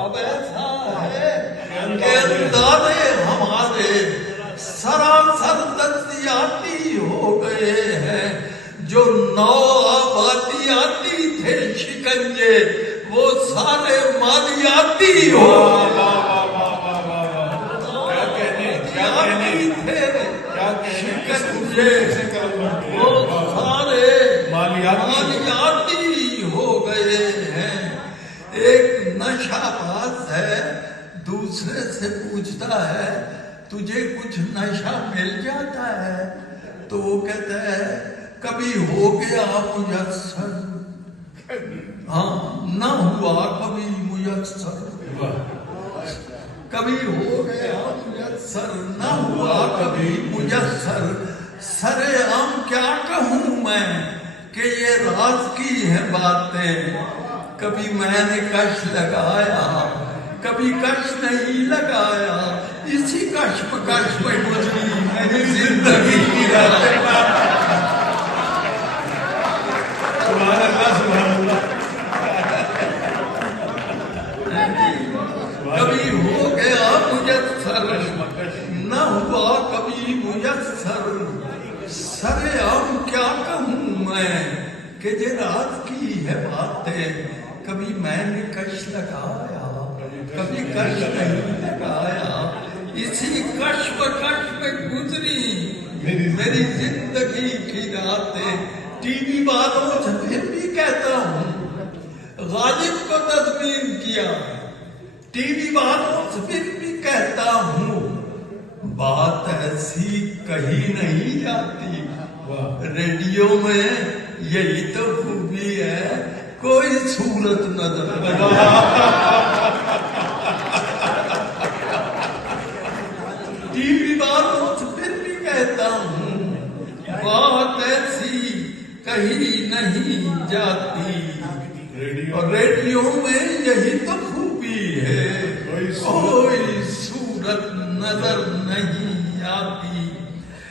اب ایسا ہے کہ اندازے ہمارے سراسر نفسیاتی ہو گئے ہیں. جو نو آبادیاتی تھے شکنجے وہ سارے مالیاتی ہو شکنجے وہ سارے مالیاتی ہو گئے ہیں. ایک نشہ باز ہے دوسرے سے پوچھتا ہے تجھے کچھ نشہ مل جاتا ہے تو وہ کہتا ہے کبھی ہو گیا میسر. ہاں نہ ہوا کبھی میسر. کبھی ہو گیا میسر نہ ہوا کبھی میسر. سرے عام کیا کہوں میں کہ یہ راز کی ہے باتیں. کبھی میں نے کش لگایا کبھی کش نہیں لگایا. اسی کش میں گزری میری زندگی کی راتیں. سبحان اللہ سبحان اللہ. کبھی ہو گیا میسر نہ ہوا کبھی میسر. سرے عام کیا کہوں میں کہ یہ راز کی ہے باتیں. کبھی میں نے کش لگایا کبھی کش نہیں لگایا. اسی کش میں گزری میری زندگی کی راتیں. ٹی وی والوں سے پھر بھی کہتا ہوں غالب کو تضمین کیا. ٹی وی والوں سے پھر بھی کہتا ہوں بات ایسی کہی نہیں جاتی. ریڈیو میں یہی تو خوبی ہے کوئی صورت نظر نہیں. ٹی وی والوں سے پھر بھی کہتا ہوں بات ایسی کہی نہیں جاتی. اور ریڈیو میں یہی تو خوبی ہے